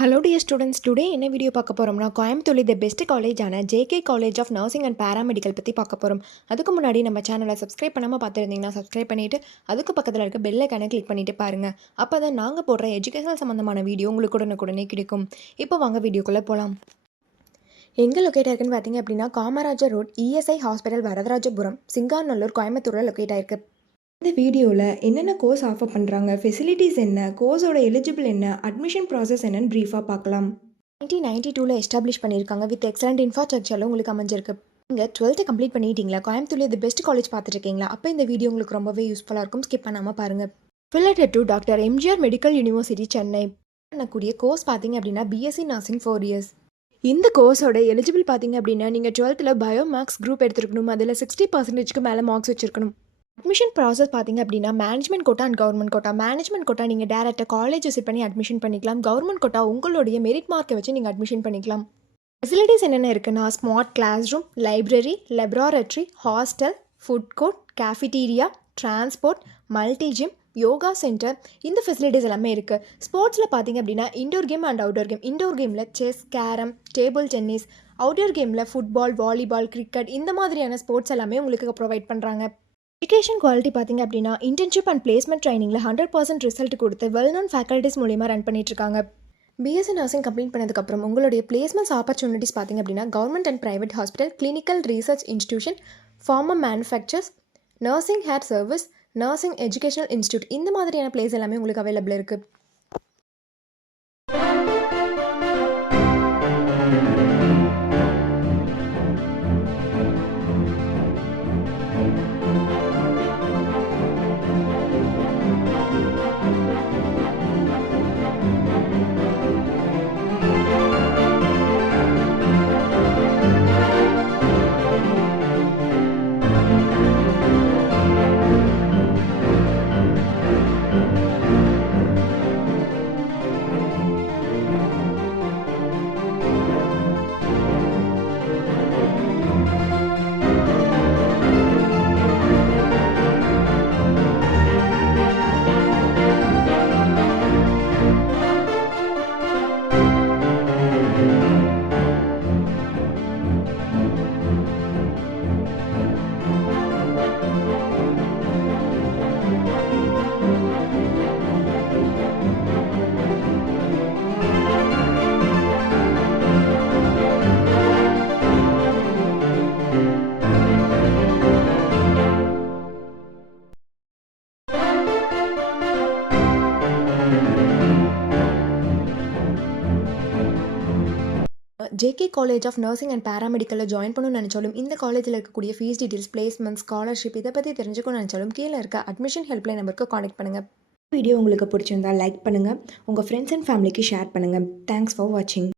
Hello dear students, today என்ன video பார்க்க போகிறோம்னா கோயம்புத்தூர் தி பெஸ்ட் காலேஜான JK college of nursing and paramedical பற்றி பார்க்க போகிறோம். அதுக்கு முன்னாடி நம்ம சேனலை சப்ஸ்கிரைப் பண்ணாமல் பார்த்துருந்தீங்கன்னா சப்ஸ்கிரைப் பண்ணிவிட்டு அதுக்கு பக்கத்தில் இருக்க பெல் ஐக்கானை கிளிக் பண்ணிவிட்டு பாருங்கள். அப்போ தான் நாங்கள் போடுற எஜுகேஷனல் சம்மந்தமான வீடியோ உங்களுக்கு உடனுக்குடனே கிடைக்கும். இப்போ வாங்க வீடியோக்குள்ளே போகலாம். எங்கே லொக்கேட் ஆயிருக்குன்னு பார்த்தீங்க அப்படின்னா Kamarajar road ESI hospital Varadharajapuram Singanallur கோயம்புத்தூரில் லொக்கேட் ஆயிருக்கு. இந்த வீடியோவில் என்னென்ன கோர்ஸ் ஆஃபர் பண்ணுறாங்க, ஃபெசிலிட்டிஸ் என்ன, கோர்ஸோட எலிஜிபிள் என்ன, அட்மிஷன் ப்ராசஸ் என்னன்னு ப்ரீஃபாக பார்க்கலாம். 1992 எஸ்டாப்ளிஷ் பண்ணியிருக்காங்க. வித் எக்ஸலண்ட் இன்ஃப்ராஸ்ட்ரக்சரில் உங்களுக்கு அமைஞ்சிருக்கு. நீங்கள் 12th கம்ப்ளீட் பண்ணிட்டீங்களா, கோயம்புத்தூர்ல இது பெஸ்ட் காலேஜ் பார்த்துருக்கீங்களா, அப்போ இந்த வீடியோ உங்களுக்கு ரொம்பவே யூஸ்ஃபுல்லாக இருக்கும். ஸ்கிப் பண்ணாமல் பாருங்கள். Affiliated to doctor MGR medical university Chennai பண்ணக்கூடிய கோர்ஸ் பார்த்தீங்க அப்படின்னா பிஎஸ்சி நர்சிங் 4 இயர்ஸ். இந்த கோர்ஸோட எலிஜிபிள் பார்த்தீங்க அப்படின்னா நீங்கள் 12th பயோ மேக்ஸ் குரூப் எடுத்துருக்கணும். அதில் 60% மேலே மார்க்ஸ் வச்சிருக்கணும். அட்மிஷன் ப்ராசஸ் பார்த்திங்க அப்படின்னா management quota and government quota. Management quota நீங்கள் டேரெக்டாக காலேஜ் விசிட் பண்ணி அட்மிஷன் பண்ணிக்கலாம். கவர்மெண்ட் கோட்டா உங்களுடைய மெரிட் மார்க்கை வச்சு நீங்கள் அட்மிஷன் பண்ணிக்கலாம். ஃபெசிலிட்டிஸ் என்னென்ன இருக்குன்னா smart class room, library, laboratory, hostel, food court, cafeteria, transport, multi gym, yoga centre, இந்த ஃபெசிலிட்டிஸ் எல்லாமே இருக்குது. ஸ்போர்ட்ஸில் பார்த்திங்க அப்படின்னா indoor game and outdoor game. Indoor கேமில் chess, carrom, table tennis, outdoor கேமில் ஃபுட்பால், வாலிபால், கிரிக்கெட், இந்த மாதிரியான ஸ்போர்ட்ஸ் எல்லாமே உங்களுக்கு ப்ரொவைட் பண்ணுறாங்க. எஜுகேஷன் குவாலிட்டி பார்த்திங்க அப்படின்னா இன்டர்ன்ஷிப் அண்ட் பிளேஸ்மெண்ட் ட்ரைனிங்கில் 100% ரிசல்ட் கொடுத்து வெல் நோன் ஃபேக்கல்ட்டிஸ் மூலிமா ரன் பண்ணிட்டுருக்காங்க. பிஎஸ்சி நர்சிங் கம்ப்ளீட் பண்ணதுக்கப்புறம் உங்களுடைய பிளேஸ்மெண்ட்ஸ் ஆப்பர்ச்சுனிட்டிஸ் பார்த்திங்க அப்படின்னா government and private hospital, clinical research institution, pharma manufacturers, nursing care service, nursing educational institute, இந்த மாதிரியான பிளேஸ் எல்லாமே உங்களுக்கு அவைலபிள் இருக்குது. JK college of nursing and பேராமெடிக்கலில் ஜாயின் பண்ணணும்னு நினச்சாலும், இந்த காலேஜில் இருக்கக்கூடிய ஃபீஸ் டீட்டெயில்ஸ், பிளேஸ்மெண்ட், ஸ்காலர்ஷிப், இதை பற்றி தெரிஞ்சுக்கணும்னு நினச்சாலும் கீழே இருக்க அட்மிஷன் ஹெல்ப்லைன் நம்பருக்கு கான்டெக்ட் பண்ணுங்கள். வீடியோ உங்களுக்கு பிடிச்சிருந்தால் லைக் பண்ணுங்கள், உங்கள் ஃப்ரெண்ட்ஸ் அண்ட் ஃபேமிலிக்கு ஷேர் பண்ணுங்கள். தேங்க்ஸ் ஃபார் வாட்சிங்.